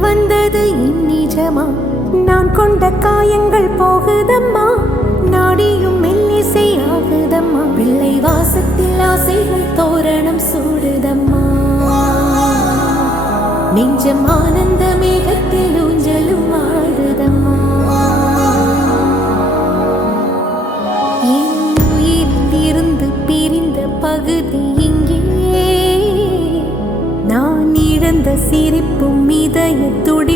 வந்தது என் நிஜமா? நான் கொண்ட காயங்கள் போகுதம்மா, நாடியும் மெல்லிசை ஆகுதம்மா. பிள்ளை வாசத்தில் ஆசைகள் தோரணம் சூடுதம்மா. நெஞ்சம் ஆனந்த மேகத்தில் ஊஞ்சலும் ஆடுதம்மா. என் உயிரிலிருந்து பிரிந்த பகுதி இங்கே, நான் இழந்த சிரிப்பும் இதய துடி